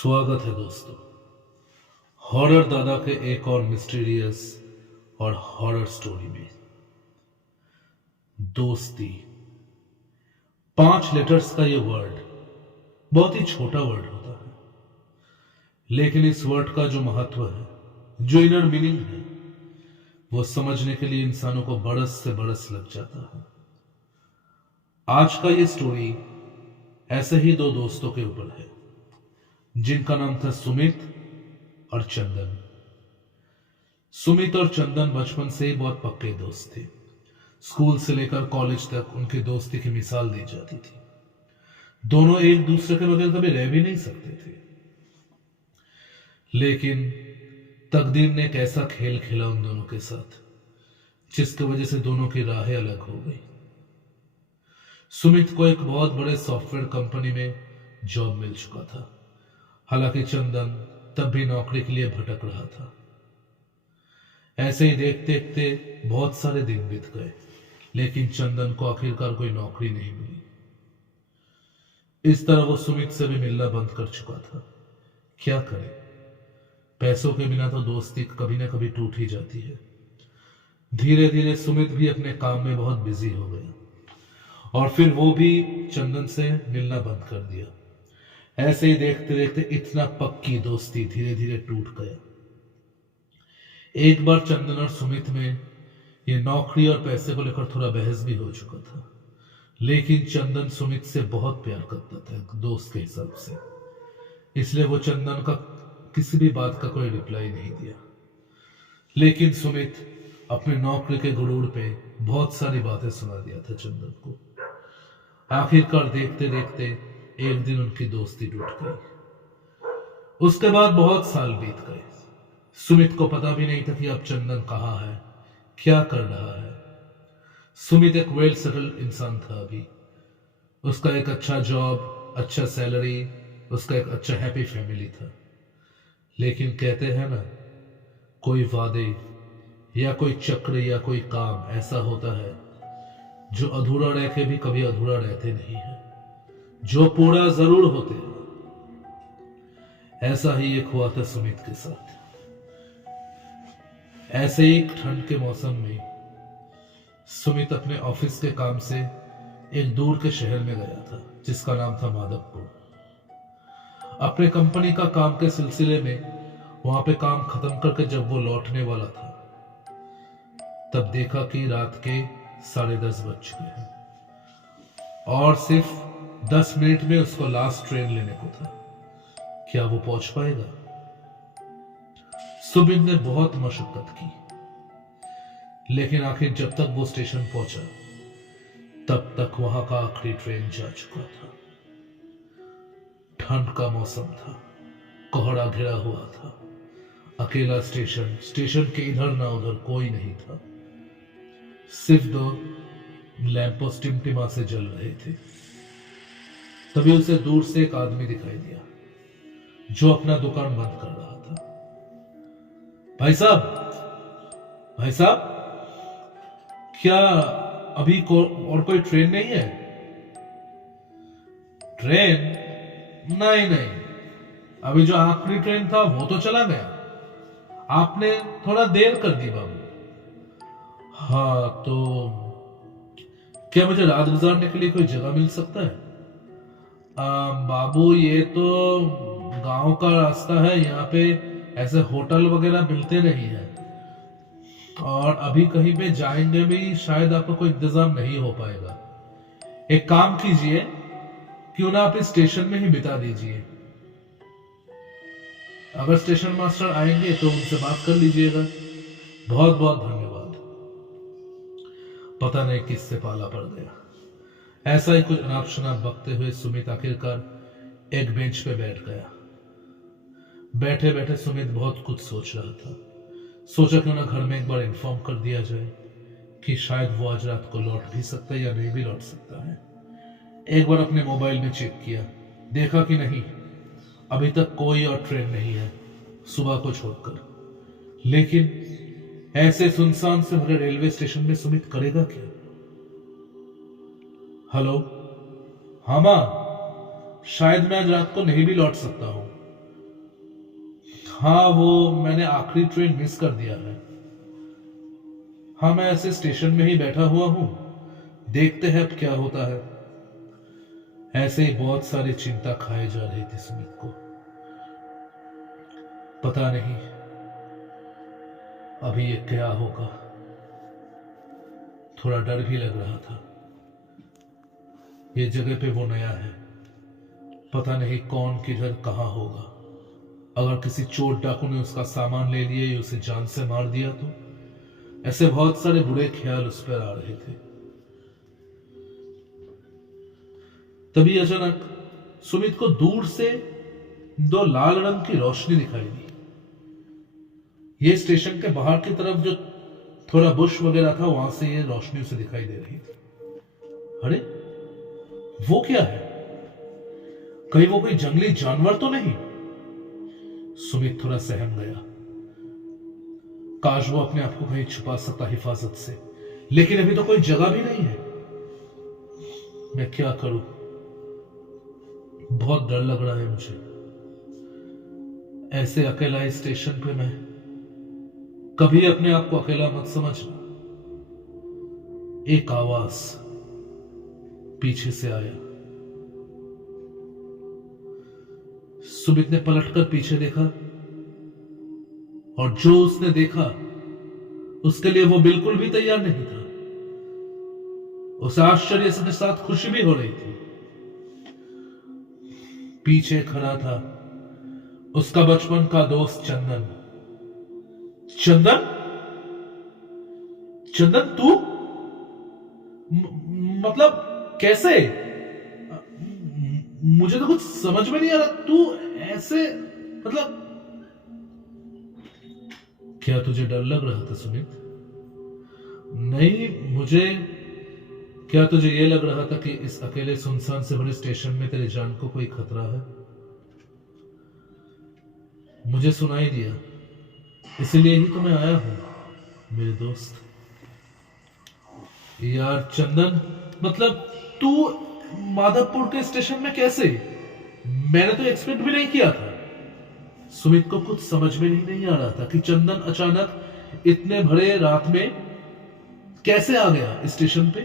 स्वागत है दोस्तों हॉरर दादा के एक और मिस्टीरियस और हॉरर स्टोरी में। दोस्ती 5 लेटर्स का ये वर्ड बहुत ही छोटा वर्ड होता है, लेकिन इस वर्ड का जो महत्व है, जो इनर मीनिंग है, वो समझने के लिए इंसानों को बरस से बरस लग जाता है। आज का ये स्टोरी ऐसे ही दो दोस्तों के ऊपर है जिनका नाम था सुमित और चंदन। सुमित और चंदन बचपन से ही बहुत पक्के दोस्त थे। स्कूल से लेकर कॉलेज तक उनकी दोस्ती की मिसाल दी जाती थी। दोनों एक दूसरे के बगैर कभी रह भी नहीं सकते थे। लेकिन तकदीर ने एक ऐसा खेल खेला उन दोनों के साथ जिसकी वजह से दोनों की राहें अलग हो गई। सुमित को एक बहुत बड़े सॉफ्टवेयर कंपनी में जॉब मिल चुका था, हालांकि चंदन तब भी नौकरी के लिए भटक रहा था। ऐसे ही देखते देखते बहुत सारे दिन बीत गए, लेकिन चंदन को आखिरकार कोई नौकरी नहीं मिली। इस तरह वो सुमित से भी मिलना बंद कर चुका था। क्या करे, पैसों के बिना तो दोस्ती कभी ना कभी टूट ही जाती है। धीरे धीरे सुमित भी अपने काम में बहुत बिजी हो गया और फिर वो भी चंदन से मिलना बंद कर दिया। ऐसे ही देखते देखते इतना पक्की दोस्ती धीरे धीरे टूट गया। एक बार चंदन और सुमित में ये नौकरी और पैसे को लेकर थोड़ा बहस भी हो चुका था, लेकिन चंदन सुमित से बहुत प्यार करता था एक दोस्त के हिसाब से, इसलिए वो चंदन का किसी भी बात का कोई रिप्लाई नहीं दिया। लेकिन सुमित अपने नौकरी के गुरूर पे बहुत सारी बातें सुना दिया था चंदन को। आखिरकार देखते देखते एक दिन उनकी दोस्ती टूट गई। उसके बाद बहुत साल बीत गए। सुमित को पता भी नहीं था कि अब चंदन कहाँ है, क्या कर रहा है। सुमित एक वेल सेटल्ड इंसान था अभी। उसका एक अच्छा जॉब, अच्छा सैलरी, उसका एक अच्छा हैप्पी फैमिली था। लेकिन कहते हैं ना, कोई वादे या कोई चक्र या कोई काम ऐसा होता है जो अधूरा रह के भी कभी अधूरा रहते नहीं है, जो पूरा जरूर होते हैं। ऐसा ही एक हुआ था सुमित के साथ। ऐसे ही ठंड के मौसम में सुमित अपने ऑफिस के काम से एक दूर के शहर में गया था जिसका नाम था माधवपुर। अपने कंपनी का काम के सिलसिले में वहां पे काम खत्म करके जब वो लौटने वाला था, तब देखा कि रात के 10:30 बज चुके हैं और सिर्फ 10 मिनट में उसको लास्ट ट्रेन लेने को था। क्या वो पहुंच पाएगा? सुमित ने बहुत मशक्कत की, लेकिन आखिर जब तक वो स्टेशन पहुंचा तब तक वहां का आखिरी ट्रेन जा चुका था। ठंड का मौसम था, कोहरा घिरा हुआ था, अकेला स्टेशन, स्टेशन के इधर ना उधर कोई नहीं था। सिर्फ 2 लैंपोस्ट टिमटिमा से जल रहे थे। तभी उसे दूर से एक आदमी दिखाई दिया जो अपना दुकान बंद कर रहा था। भाई साहब, भाई साहब, क्या अभी और कोई ट्रेन नहीं है? ट्रेन? नहीं नहीं, अभी जो आखिरी ट्रेन था वो तो चला गया। आपने थोड़ा देर कर दी बाबू। हाँ, तो क्या मुझे रात गुजारने के लिए कोई जगह मिल सकता है? बाबू, ये तो गांव का रास्ता है, यहाँ पे ऐसे होटल वगैरह मिलते नहीं है और अभी कहीं पे जाएंगे भी शायद आपको कोई इंतजाम नहीं हो पाएगा। एक काम कीजिए, क्यों ना आप इस स्टेशन में ही बिता दीजिए। अगर स्टेशन मास्टर आएंगे तो उनसे बात कर लीजिएगा। बहुत बहुत धन्यवाद। पता नहीं किससे पाला पड़ गया। ऐसा ही कुछ अनाप शनाप बकते हुए सुमित आखिरकार एक बेंच पे बैठ गया। बैठे बैठे सुमित बहुत कुछ सोच रहा था। सोचा क्यों ना घर में एक बार इन्फॉर्म कर दिया जाए कि शायद वो आज रात को लौट भी सकता है या नहीं भी लौट सकता है। एक बार अपने मोबाइल में चेक किया, देखा कि नहीं, अभी तक कोई और ट्रेन नहीं है सुबह को छोड़कर। लेकिन ऐसे सुनसान से भरे रेलवे स्टेशन में सुमित करेगा क्या? हेलो, हाँ मां, शायद मैं आज रात को नहीं भी लौट सकता हूं। हाँ, वो मैंने आखिरी ट्रेन मिस कर दिया है। हाँ, मैं ऐसे स्टेशन में ही बैठा हुआ हूं, देखते हैं अब क्या होता है। ऐसे ही बहुत सारी चिंता खाए जा रही थी सुमित को। पता नहीं अभी ये क्या होगा। थोड़ा डर भी लग रहा था। ये जगह पे वो नया है, पता नहीं कौन किधर कहां होगा। अगर किसी चोर डाकू ने उसका सामान ले लिया या उसे जान से मार दिया तो। ऐसे बहुत सारे बुरे ख्याल उस पर आ रहे थे। तभी अचानक सुमित को दूर से दो लाल रंग की रोशनी दिखाई दी। ये स्टेशन के बाहर की तरफ जो थोड़ा बुश वगैरह था, वहां से ये रोशनी उसे दिखाई दे रही थी। अरे वो क्या है? कहीं वो कोई जंगली जानवर तो नहीं? सुमित थोड़ा सहम गया। काश वो अपने आप को कहीं छुपा सकता हिफाजत से, लेकिन अभी तो कोई जगह भी नहीं है। मैं क्या करूं? बहुत डर लग रहा है मुझे। ऐसे अकेला इस स्टेशन पे मैं कभी अपने आप को अकेला मत समझना। एक आवाज पीछे से आया। सुमित ने पलटकर पीछे देखा और जो उसने देखा उसके लिए वो बिल्कुल भी तैयार नहीं था। उसे आश्चर्य के साथ खुशी भी हो रही थी। पीछे खड़ा था उसका बचपन का दोस्त चंदन। चंदन? चंदन तू? मतलब कैसे? मुझे तो कुछ समझ में नहीं आ रहा। तू ऐसे मतलब क्या तुझे डर लग रहा था सुमित? नहीं, मुझे क्या तुझे यह लग रहा था कि इस अकेले सुनसान से भरे स्टेशन में तेरी जान को कोई खतरा है? मुझे सुनाई दिया, इसीलिए ही तो मैं आया हूं मेरे दोस्त। यार चंदन, मतलब तू माधवपुर के स्टेशन में कैसे? मैंने तो एक्सपेक्ट भी नहीं किया था। सुमित को कुछ समझ में नहीं आ रहा था कि चंदन अचानक इतने भरे रात में कैसे आ गया स्टेशन पे।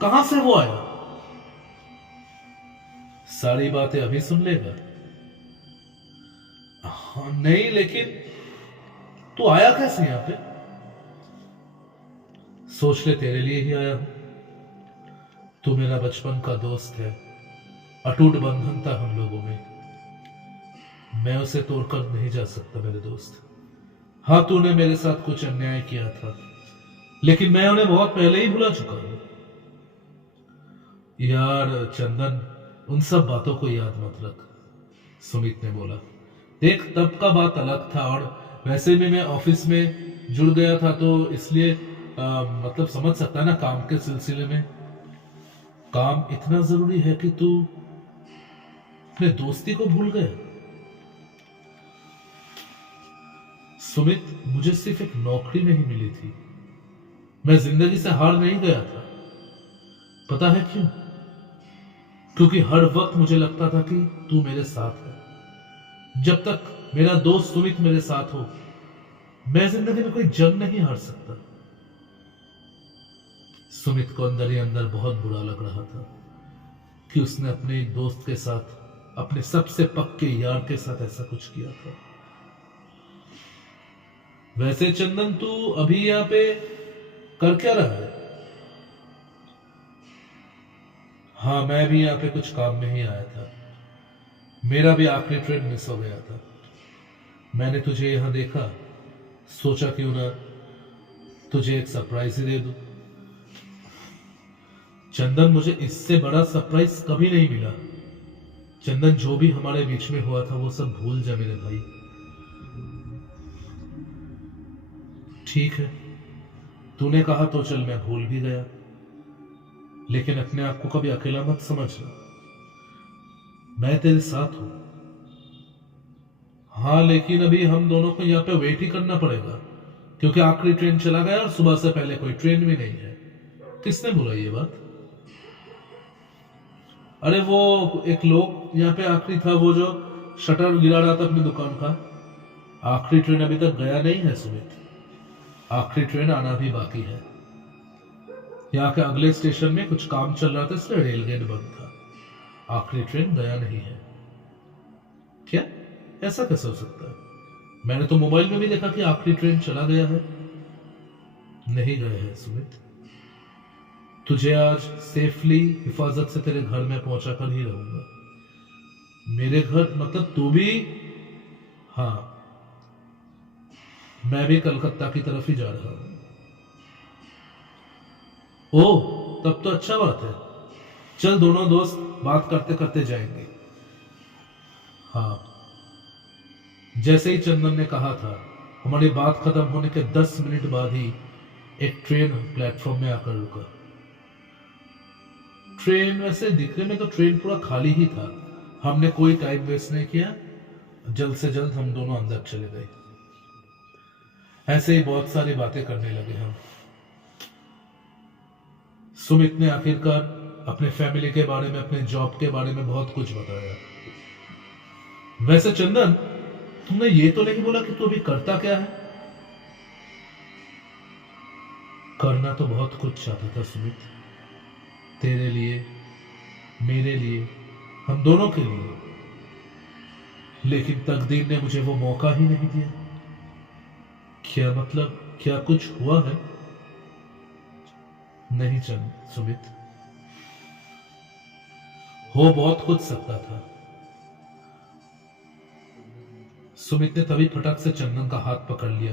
कहां से वो आया? सारी बातें अभी सुन लेगा। हाँ, नहीं, लेकिन तू आया कैसे यहां पे? सोच ले तेरे लिए ही आया हूं। तू मेरा बचपन का दोस्त है, अटूट बंधन था हम लोगों में। मैं उसे तोड़कर नहीं जा सकता मेरे दोस्त। हाँ, तूने मेरे साथ कुछ अन्याय किया था, लेकिन मैं उन्हें बहुत पहले ही भुला चुका हूं। यार चंदन, उन सब बातों को याद मत रख, सुमित ने बोला। देख, तब का बात अलग था, और वैसे भी मैं ऑफिस में जुड़ गया था, तो इसलिए मतलब समझ सकता है ना, काम के सिलसिले में काम इतना जरूरी है कि तू अपने दोस्ती को भूल गया। सुमित, मुझे सिर्फ एक नौकरी नहीं मिली थी, मैं जिंदगी से हार नहीं गया था। पता है क्यों? क्योंकि हर वक्त मुझे लगता था कि तू मेरे साथ है। जब तक मेरा दोस्त सुमित मेरे साथ हो, मैं जिंदगी में कोई जंग नहीं हार सकता। सुमित को अंदर ही अंदर बहुत बुरा लग रहा था कि उसने अपने एक दोस्त के साथ, अपने सबसे पक्के यार के साथ ऐसा कुछ किया था। वैसे चंदन, तू अभी यहां पे कर क्या रहा है? हाँ, मैं भी यहां पे कुछ काम में ही आया था। मेरा भी आखिरी ट्रेन मिस हो गया था। मैंने तुझे यहां देखा, सोचा क्यों ना तुझे एक सरप्राइज ही दे दूं। चंदन, मुझे इससे बड़ा सरप्राइज कभी नहीं मिला। चंदन, जो भी हमारे बीच में हुआ था वो सब भूल जा मेरे भाई। ठीक है, तूने कहा तो चल, मैं भूल भी गया, लेकिन अपने आप को कभी अकेला मत समझना। मैं तेरे साथ हूं। हाँ, लेकिन अभी हम दोनों को यहाँ पे वेट ही करना पड़ेगा, क्योंकि आखिरी ट्रेन चला गया और सुबह से पहले कोई ट्रेन भी नहीं है। किसने बोला ये बात? अरे वो एक लोग यहाँ पे आखिरी था, वो जो शटर गिरा रहा था अपनी दुकान का। आखिरी ट्रेन अभी तक गया नहीं है सुमित, आखिरी ट्रेन आना भी बाकी है। यहाँ के अगले स्टेशन में कुछ काम चल रहा था इसलिए रेल गेट बंद था। आखिरी ट्रेन गया नहीं है। क्या? ऐसा कैसे हो सकता है? मैंने तो मोबाइल में भी देखा कि आखिरी ट्रेन चला गया है। नहीं गया है सुमित, तुझे आज सेफली हिफाजत से तेरे घर में पहुंचा कर ही रहूंगा। मेरे घर मतलब तू भी? हाँ, मैं भी कलकत्ता की तरफ ही जा रहा हूं। ओह, तब तो अच्छा बात है। चल दोनों दोस्त बात करते करते जाएंगे। हाँ, जैसे ही चंदन ने कहा था, हमारी बात खत्म होने के 10 मिनट बाद ही एक ट्रेन प्लेटफॉर्म में आकर रुका। ट्रेन वैसे दिखने में तो ट्रेन पूरा खाली ही था। हमने कोई टाइम वेस्ट नहीं किया, जल्द से जल्द हम दोनों अंदर चले गए। ऐसे ही बहुत सारी बातें करने लगे हम। सुमित ने आखिरकार अपने फैमिली के बारे में, अपने जॉब के बारे में बहुत कुछ बताया। वैसे चंदन, तुमने ये तो नहीं बोला कि तू अभी करता क्या है? करना तो बहुत कुछ चाहता था सुमित, तेरे लिए, मेरे लिए, हम दोनों के लिए, लेकिन तकदीर ने मुझे वो मौका ही नहीं दिया। क्या मतलब, क्या कुछ हुआ है? नहीं सुमित, हो बहुत कुछ सकता था। सुमित ने तभी फटक से चंदन का हाथ पकड़ लिया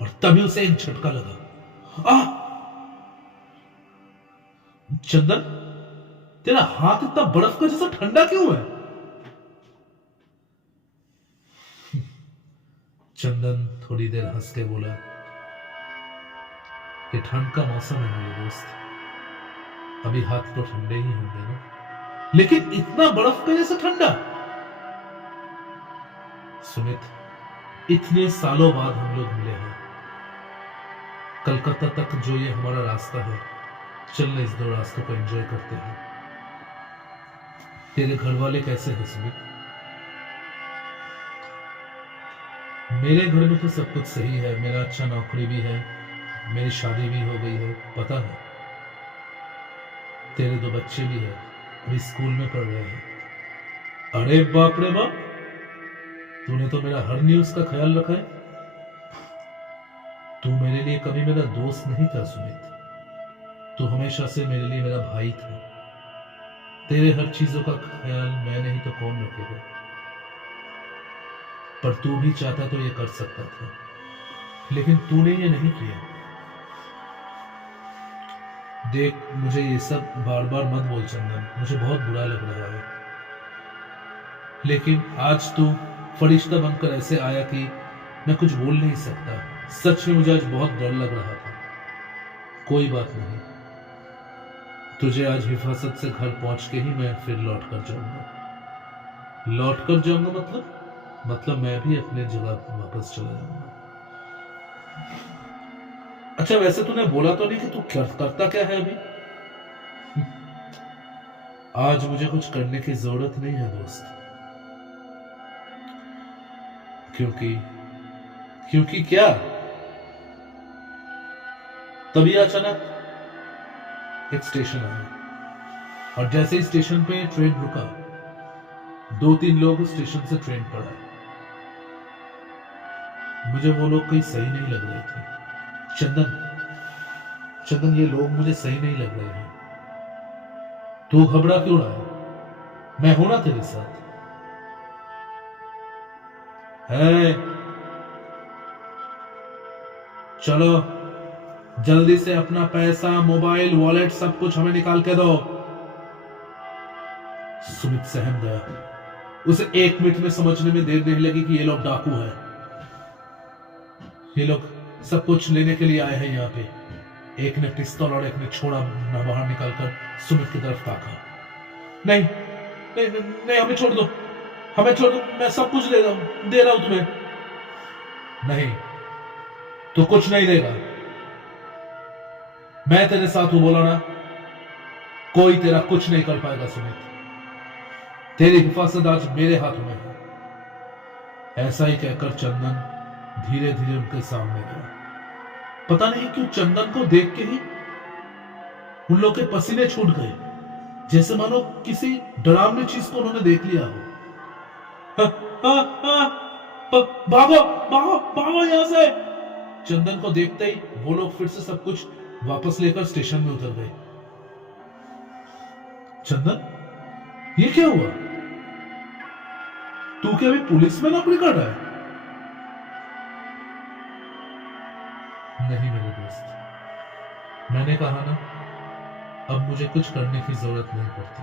और तभी उसे एक झटका लगा। आ! चंदन, तेरा हाथ इतना बर्फ का जैसा ठंडा क्यों है? चंदन थोड़ी देर हंस के बोला, ये ठंड का मौसम है मेरे दोस्त, अभी हाथ तो ठंडे ही होंगे ना, लेकिन इतना बर्फ का जैसा ठंडा? सुमित, इतने सालों बाद हम लोग मिले हैं। कलकत्ता तक जो ये हमारा रास्ता है, चलने इस 2 रास्तों को एंजॉय करते हैं। तेरे घर वाले कैसे हैं सुमित? मेरे घर में तो सब कुछ सही है। मेरा अच्छा नौकरी भी है, मेरी शादी भी हो गई है, पता है। तेरे 2 बच्चे भी हैं, अभी स्कूल में पढ़ रहे हैं। अरे बाप रे बाप, तूने तो मेरा हर न्यूज का ख्याल रखा है। तू मेरे लिए कभी मेरा दोस्त नहीं था सुमित, तू हमेशा से मेरे लिए मेरा भाई था। तेरे हर चीजों का ख्याल मैं नहीं तो कौन रखेगा? पर तू भी चाहता तो ये कर सकता था, लेकिन तूने ये नहीं किया। देख, मुझे ये सब बार बार मत बोल चंदन, मुझे बहुत बुरा लग रहा है, लेकिन आज तू फरिश्ता बनकर ऐसे आया कि मैं कुछ बोल नहीं सकता। सच में मुझे आज बहुत डर लग रहा था। कोई बात नहीं, तुझे आज हिफाजत से घर पहुंच के ही मैं फिर लौट कर जाऊंगा। लौट कर जाऊंगा मतलब मैं भी अपने जगह वापस चला जाऊंगा। अच्छा, वैसे तूने बोला तो नहीं कि तू करता क्या है अभी? आज मुझे कुछ करने की जरूरत नहीं है दोस्त, क्योंकि क्या? तभी अचानक एक स्टेशन आया और जैसे ही स्टेशन पे ट्रेन रुका, 2-3 लोग स्टेशन से ट्रेन पर आए। मुझे वो लोग कहीं सही नहीं लग रहे थे। चंदन, ये लोग मुझे सही नहीं लग रहे हैं। तू घबरा क्यों रहा है? मैं हूं ना तेरे साथ। है, चलो जल्दी से अपना पैसा, मोबाइल, वॉलेट सब कुछ हमें निकाल के दो। सुमित सहम गया। उसे 1 मिनट में समझने में देर नहीं लगी कि ये लोग डाकू हैं। ये लोग सब कुछ लेने के लिए आए हैं यहाँ पे। एक ने पिस्तौल और एक ने छोड़ा ना बाहर निकालकर सुमित की तरफ ताका। नहीं नहीं नहीं, हमें छोड़ दो, हमें छोड़ दो, मैं सब कुछ दे रहा हूं तुम्हें। नहीं, तू कुछ नहीं देगा। मैं तेरे साथ हूं, बोला ना। कोई तेरा कुछ नहीं कर पाएगा सुमित। तेरी हिफाजत आज मेरे हाथों में है। ऐसा ही कहकर चंदन धीरे धीरे उनके सामने गया। पता नहीं क्यों चंदन को देख के ही उन लोग के पसीने छूट गए, जैसे मानो किसी डरावनी चीज को उन्होंने देख लिया हो। भागो भागो भागो यहां से। चंदन को देखते ही वो लोग फिर से सब कुछ वापस लेकर स्टेशन में उतर गए। चंदन, ये क्या हुआ? तू क्या अभी पुलिस में नौकरी कर रहा है? नहीं मेरे दोस्त, मैंने कहा ना, अब मुझे कुछ करने की जरूरत नहीं पड़ती।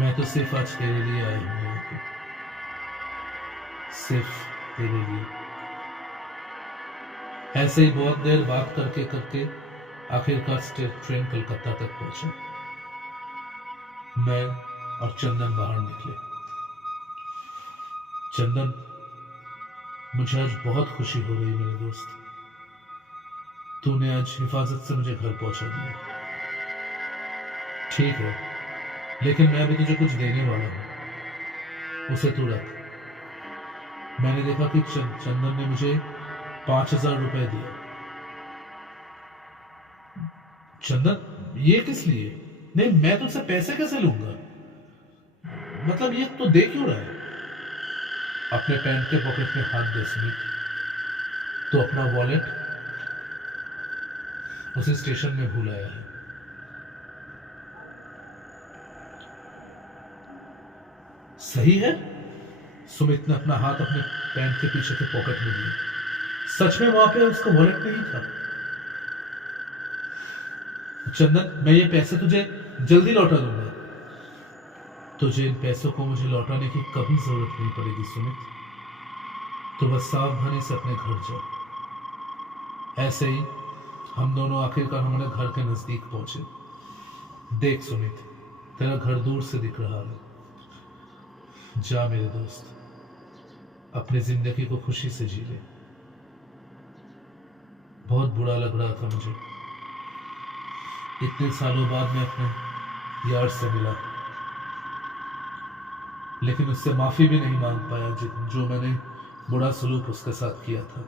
मैं तो सिर्फ आज तेरे लिए आया हूं यहाँ पे, सिर्फ तेरे लिए। ऐसे ही बहुत देर बात करके करके आखिरकार ट्रेन कलकत्ता तक पहुंचा। मैं और चंदन बाहर निकले। चंदन, मुझे आज बहुत खुशी हो रही मेरे दोस्त। तूने आज हिफाजत से मुझे घर पहुंचा दिया। ठीक है, लेकिन मैं अभी तुझे कुछ देने वाला हूं, उसे तू रख। मैंने देखा कि चंदन ने मुझे 5,000 रुपए दिए। चंदन, ये किस लिए? नहीं, मैं तुझसे पैसे कैसे लूंगा? मतलब ये तो दे क्यों रहा है? अपने पैंट के पॉकेट में हाथ दे सुमित। तो अपना वॉलेट उसे स्टेशन में भूल आया है। सही है। सुमित ने अपना हाथ अपने पैंट के पीछे के पॉकेट में दिया। सच में वहां पे उसका वॉलेट नहीं था। चंदन, मैं ये पैसे तुझे जल्दी लौटा दूंगा। तुझे इन पैसों को मुझे लौटाने की कभी जरूरत नहीं पड़ेगी सुमित। तो बस सावधानी से अपने घर जाओ। ऐसे ही हम दोनों आखिरकार हमारे घर के नजदीक पहुंचे। देख सुमित, तेरा घर दूर से दिख रहा है। जा मेरे दोस्त, अपनी जिंदगी को खुशी से जी ले। बहुत बुरा लग रहा था मुझे, इतने सालों बाद मैं अपने यार से मिला, लेकिन उससे माफी भी नहीं मांग पाया जो मैंने बुरा सलूक उसके साथ किया था।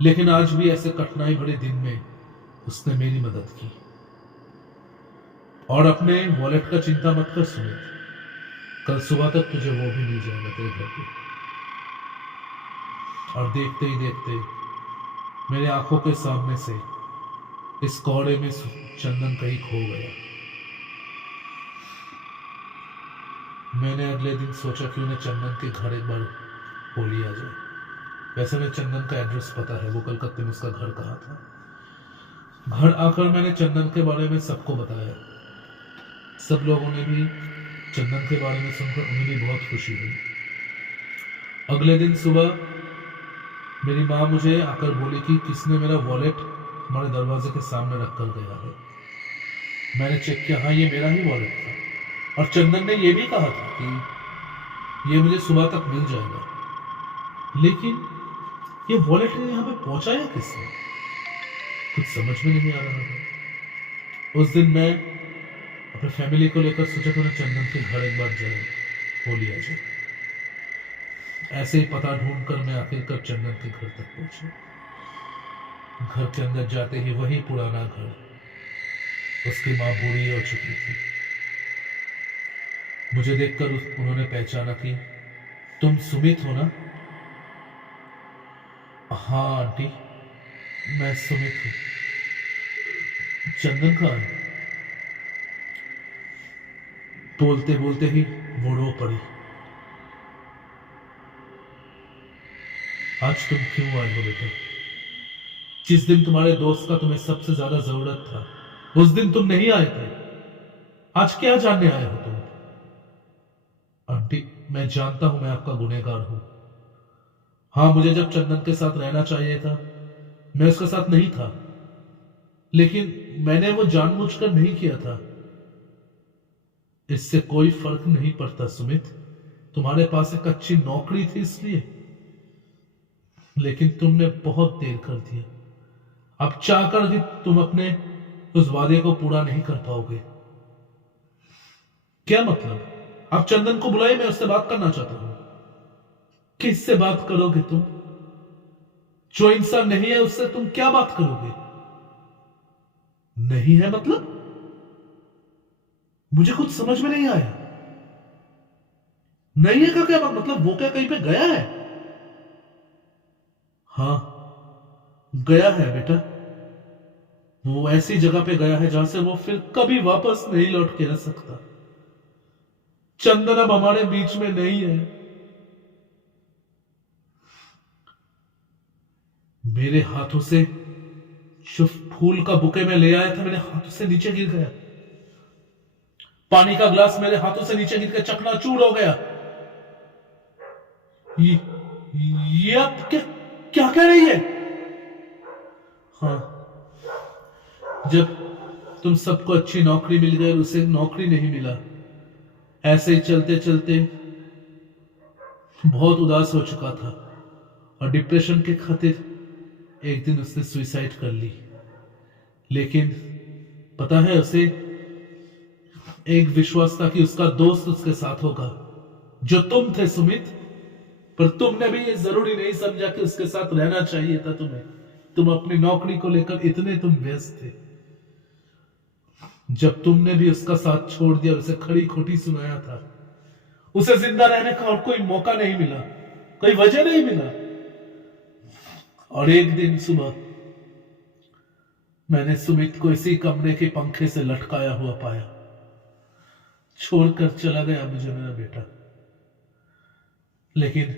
लेकिन आज भी ऐसे कठिनाई भरे दिन में उसने मेरी मदद की। और अपने वॉलेट का चिंता मत कर सुमित, कल सुबह तक तुझे वो भी मिल जाएगा तेरे घर पे। और देखते ही देखते मेरे आंखों के सामने से इस कोहरे में चंदन कहीं खो गया। मैंने अगले दिन सोचा कि उन्हें चंदन के घर एक बार हो लिया जाए। वैसे मैं चंदन का एड्रेस पता है, वो कलकत्ते में उसका घर कहाँ था। घर आकर मैंने चंदन के बारे में सबको बताया। सब लोगों ने भी चंदन के बारे में सुनकर उन्हें भी बहुत खुशी हुई। अगले दिन सुबह मेरी माँ मुझे आकर बोली कि किसने मेरा वॉलेट हमारे दरवाजे के सामने रख कर गया है। मैंने चेक किया, हाँ ये मेरा ही वॉलेट था। और चंदन ने यह भी कहा था कि ये मुझे सुबह तक मिल जाएगा। लेकिन ये वॉलेट यहाँ पे पहुंचाया किसने? कुछ समझ में नहीं आ रहा था। उस दिन मैं अपने फैमिली को लेकर सोचा कि चंदन के घर एक बार जाए, हो लिया जाए। ऐसे ही पता ढूंढकर मैं आखिरकार चंदन के घर तक पहुंचा। घर के अंदर जाते ही वही पुराना घर, उसकी माँ बूढ़ी हो चुकी थी। मुझे देखकर उन्होंने पहचाना कि तुम सुमित हो ना? हाँ आंटी, मैं सुमित हूं। चंदन कहाँ है? बोलते बोलते ही वो रो पड़ी। आज तुम क्यों आए हो बेटा? जिस दिन तुम्हारे दोस्त का तुम्हें सबसे ज्यादा जरूरत था, उस दिन तुम नहीं आए थे। आज क्या जानने आए हो तुम? आंटी, मैं जानता हूं मैं आपका गुनहगार हूं। हाँ, मुझे जब चंदन के साथ रहना चाहिए था, मैं उसके साथ नहीं था। लेकिन मैंने वो जानबूझकर नहीं किया था। इससे कोई फर्क नहीं पड़ता सुमित। तुम्हारे पास एक अच्छी नौकरी थी इसलिए, लेकिन तुमने बहुत देर कर दिया। अब चाहकर भी तुम अपने उस वादे को पूरा नहीं कर पाओगे। क्या मतलब? आप चंदन को बुलाइए, मैं उससे बात करना चाहता हूं। किससे बात करोगे तुम? जो इंसान नहीं है उससे तुम क्या बात करोगे? नहीं है मतलब? मुझे कुछ समझ में नहीं आया। नहीं है का क्या मतलब? वो क्या कहीं पे गया है? हाँ, गया है बेटा। वो ऐसी जगह पे गया है जहां से वो फिर कभी वापस नहीं लौट के आ सकता। चंदन अब हमारे बीच में नहीं है। मेरे हाथों से जो फूल का बुके में ले आया था, मेरे हाथों से नीचे गिर गया। पानी का ग्लास मेरे हाथों से नीचे गिर के चकनाचूर हो गया। ये, ये आप क्या क्या कह रही है? हाँ, जब तुम सबको अच्छी नौकरी मिल गई और उसे नौकरी नहीं मिला, ऐसे ही चलते चलते बहुत उदास हो चुका था और डिप्रेशन के खातिर एक दिन उसने सुसाइड कर ली। लेकिन पता है, उसे एक विश्वास था कि उसका दोस्त उसके साथ होगा, जो तुम थे सुमित। पर तुमने भी ये जरूरी नहीं समझा कि उसके साथ रहना चाहिए था तुम्हें। तुम अपनी नौकरी को लेकर इतने तुम व्यस्त थे। जब तुमने भी उसका साथ छोड़ दिया, उसे खड़ी खोटी सुनाया था, उसे जिंदा रहने का और कोई मौका नहीं मिला, कोई वजह नहीं मिला। और एक दिन सुबह मैंने सुमित को इसी कमरे के पंखे से लटकाया हुआ पाया। छोड़कर चला गया मुझे मेरा बेटा। लेकिन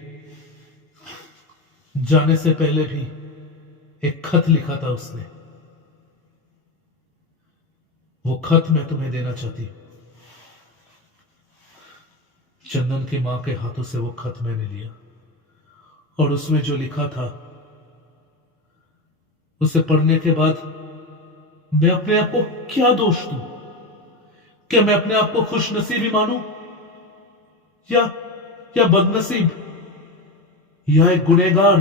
जाने से पहले भी एक खत लिखा था उसने। वो खत मैं तुम्हें देना चाहती हूं। चंदन की मां के हाथों से वो खत मैंने लिया और उसमें जो लिखा था, उसे पढ़ने के बाद मैं अपने आप को क्या दोष दूं? क्या मैं अपने आप को खुश नसीबी मानूं, या बदनसीब, या एक गुनहगार?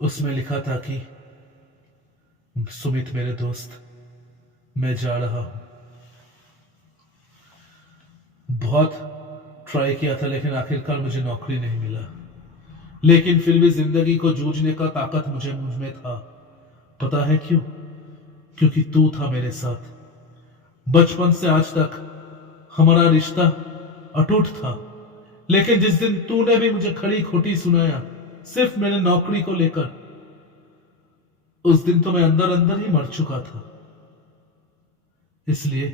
उसमें लिखा था कि सुमित मेरे दोस्त, मैं जा रहा हूं। बहुत ट्राई किया था लेकिन आखिरकार मुझे नौकरी नहीं मिला। लेकिन फिर भी जिंदगी को जूझने का ताकत मुझ में था। पता है क्यों? क्योंकि तू था मेरे साथ। बचपन से आज तक हमारा रिश्ता अटूट था। लेकिन जिस दिन तूने भी मुझे खड़ी खोटी सुनाया सिर्फ मेरे नौकरी को लेकर, उस दिन तो मैं अंदर अंदर ही मर चुका था। इसलिए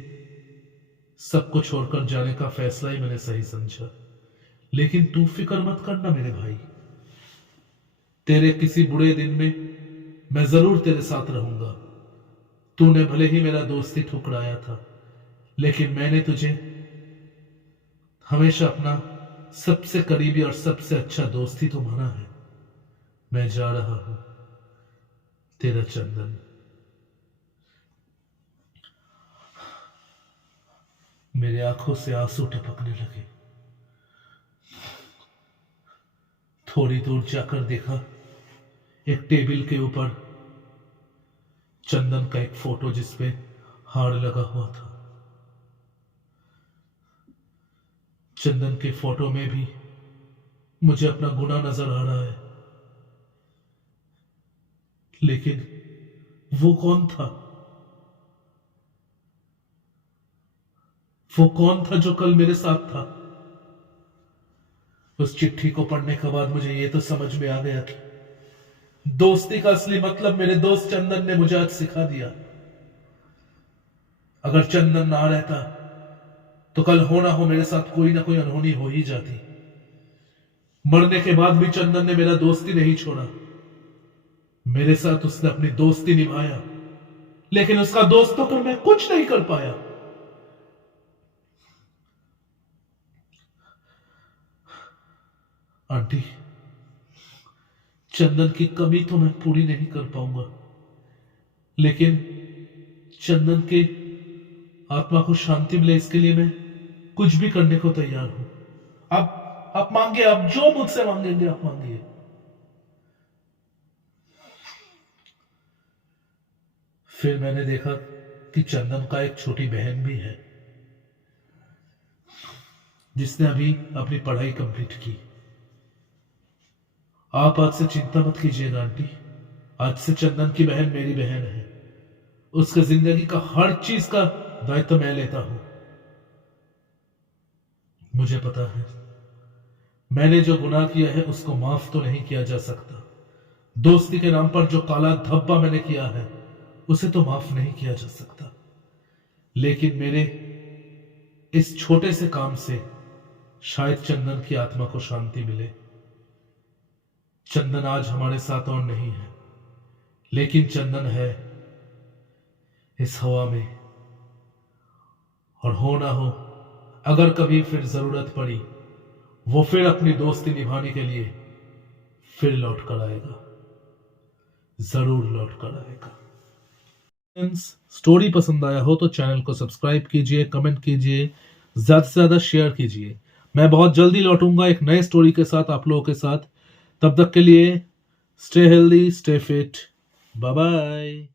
सबको छोड़कर जाने का फैसला ही मैंने सही समझा। लेकिन तू फिक्र मत करना मेरे भाई, तेरे किसी बुरे दिन में मैं जरूर तेरे साथ रहूंगा। तूने भले ही मेरा दोस्ती ठुकराया था, लेकिन मैंने तुझे हमेशा अपना सबसे करीबी और सबसे अच्छा दोस्त ही तो माना है। मैं जा रहा हूं, तेरा चंदन। मेरे आंखों से आंसू टपकने लगे। थोड़ी दूर जाकर देखा, एक टेबल के ऊपर चंदन का एक फोटो जिसपे हार लगा हुआ था। चंदन के फोटो में भी मुझे अपना गुनाह नजर आ रहा है। लेकिन वो कौन था? वो कौन था जो कल मेरे साथ था? उस चिट्ठी को पढ़ने के बाद मुझे यह तो समझ में आ गया कि दोस्ती का असली मतलब मेरे दोस्त चंदन ने मुझे आज सिखा दिया। अगर चंदन ना रहता तो कल हो ना हो मेरे साथ कोई ना कोई अनहोनी हो ही जाती। मरने के बाद भी चंदन ने मेरा दोस्ती नहीं छोड़ा। मेरे साथ उसने अपनी दोस्ती निभाया, लेकिन उसका दोस्त होकर मैं कुछ नहीं कर पाया। आंटी, चंदन की कमी तो मैं पूरी नहीं कर पाऊंगा, लेकिन चंदन के आत्मा को शांति मिले इसके लिए मैं कुछ भी करने को तैयार हूं। आप मांगिए, आप जो मुझसे मांगेंगे आप मांगिए। फिर मैंने देखा कि चंदन का एक छोटी बहन भी है, जिसने अभी अपनी पढ़ाई कंप्लीट की। आप आज से चिंता मत कीजिएगा आंटी। आज से चंदन की बहन मेरी बहन है। उसके जिंदगी का हर चीज का दायित्व मैं लेता हूं। मुझे पता है मैंने जो गुनाह किया है उसको माफ तो नहीं किया जा सकता। दोस्ती के नाम पर जो काला धब्बा मैंने किया है उसे तो माफ नहीं किया जा सकता। लेकिन मेरे इस छोटे से काम से शायद चंदन की आत्मा को शांति मिले। चंदन आज हमारे साथ और नहीं है, लेकिन चंदन है इस हवा में। और हो ना हो, अगर कभी फिर जरूरत पड़ी, वो फिर अपनी दोस्ती निभाने के लिए फिर लौट कर आएगा, जरूर लौट कर आएगा। स्टोरी पसंद आया हो तो चैनल को सब्सक्राइब कीजिए, कमेंट कीजिए, ज्यादा से ज्यादा शेयर कीजिए। मैं बहुत जल्दी लौटूंगा एक नए स्टोरी के साथ आप लोगों के साथ। तब तक के लिए stay healthy, stay fit, bye bye.